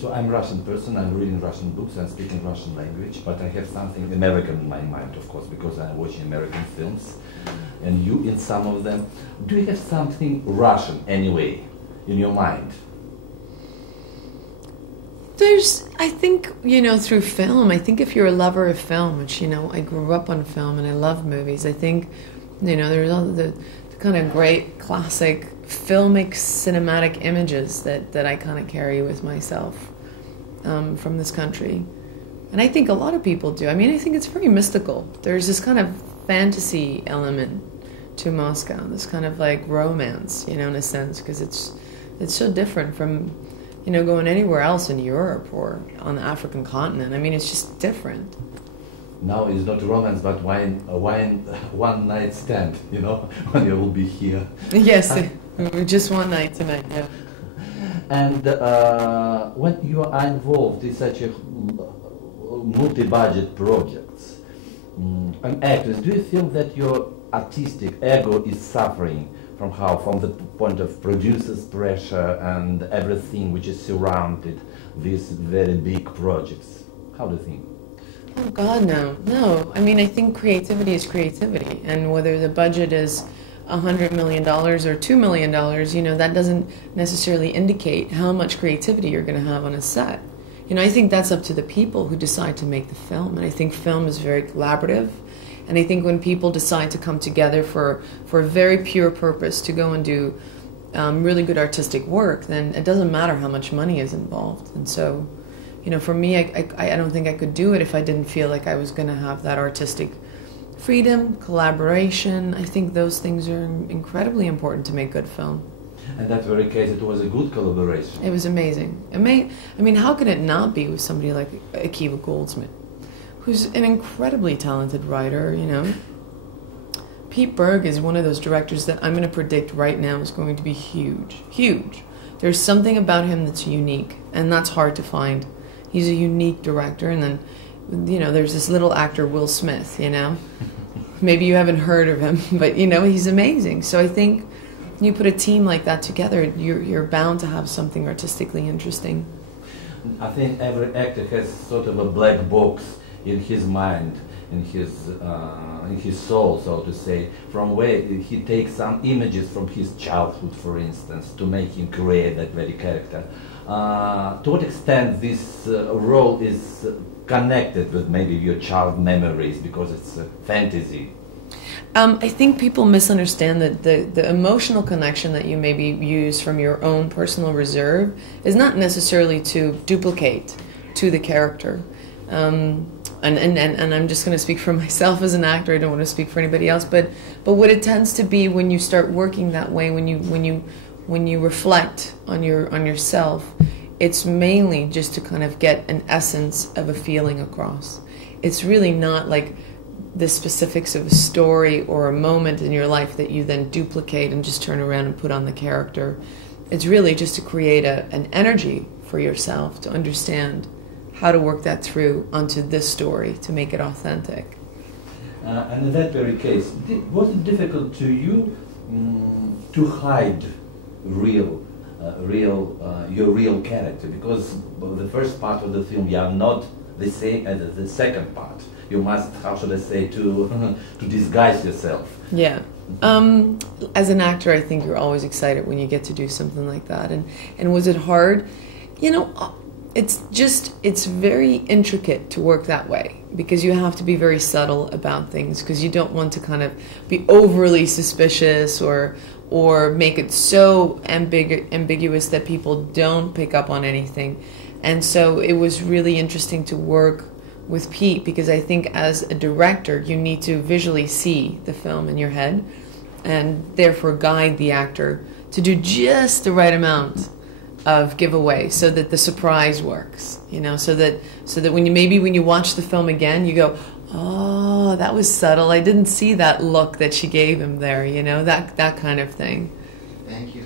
So I'm Russian person, I'm reading Russian books, I'm speaking Russian language, but I have something American in my mind, of course, because I'm watching American films, and you in some of them. Do you have something Russian, anyway, in your mind? I think, you know, through film, I think if you're a lover of film, which, you know, I grew up on film and I love movies, I think, you know, there's all the kind of great classic filmic cinematic images that I kind of carry with myself from this country. And I think a lot of people do. I mean, I think it's very mystical. There's this kind of fantasy element to Moscow, this kind of like romance, you know, in a sense, because it's so different from, you know, going anywhere else in Europe or on the African continent. I mean, it's just different. Now it's not romance, but one night stand, you know, when you will be here. Yes, just one night tonight, yeah. And when you are involved in such a multi-budget projects, and actors, do you feel that your artistic ego is suffering from the point of producers' pressure and everything which is surrounded these very big projects? How do you think? Oh God, no. No. I mean, I think creativity is creativity, and whether the budget is $100 million or $2 million, you know, that doesn't necessarily indicate how much creativity you're going to have on a set. You know, I think that's up to the people who decide to make the film, and I think film is very collaborative. And I think when people decide to come together for a very pure purpose to go and do really good artistic work, then it doesn't matter how much money is involved. And so, you know, for me, I don't think I could do it if I didn't feel like I was going to have that artistic freedom, collaboration. I think those things are incredibly important to make good film. And that very case, it was a good collaboration. It was amazing. I mean, how could it not be with somebody like Akiva Goldsmith, who's an incredibly talented writer, you know? Pete Berg is one of those directors that I'm going to predict right now is going to be huge. Huge. There's something about him that's unique, and that's hard to find. He's a unique director, and then, you know, there's this little actor, Will Smith, you know? Maybe you haven't heard of him, but, you know, he's amazing. So I think you put a team like that together, you're bound to have something artistically interesting. I think every actor has sort of a black box in his mind, in his soul, so to say, from where he takes some images from his childhood, for instance, to make him create that very character. To what extent this role is connected with maybe your child memories, because it's a fantasy? I think people misunderstand that the emotional connection that you maybe use from your own personal reserve is not necessarily to duplicate to the character. And I'm just going to speak for myself as an actor. I don't want to speak for anybody else. But what it tends to be when you start working that way, when you reflect on yourself, it's mainly just to kind of get an essence of a feeling across. It's really not like the specifics of a story or a moment in your life that you then duplicate and just turn around and put on the character. It's really just to create an energy for yourself to understand how to work that through onto this story to make it authentic. And in that very case, was it difficult to you to hide your real character? Because the first part of the film, you are not the same as the second part. You must, how should I say, to disguise yourself. Yeah. As an actor, I think you're always excited when you get to do something like that. And was it hard? You know, it's very intricate to work that way, because you have to be very subtle about things, because you don't want to kind of be overly suspicious or make it so ambiguous that people don't pick up on anything. And so it was really interesting to work with Pete, because I think as a director you need to visually see the film in your head and therefore guide the actor to do just the right amount of giveaway so that the surprise works, you know, so that when you watch the film again you go, oh, that was subtle, I didn't see that look that she gave him there, you know, that kind of thing. Thank you.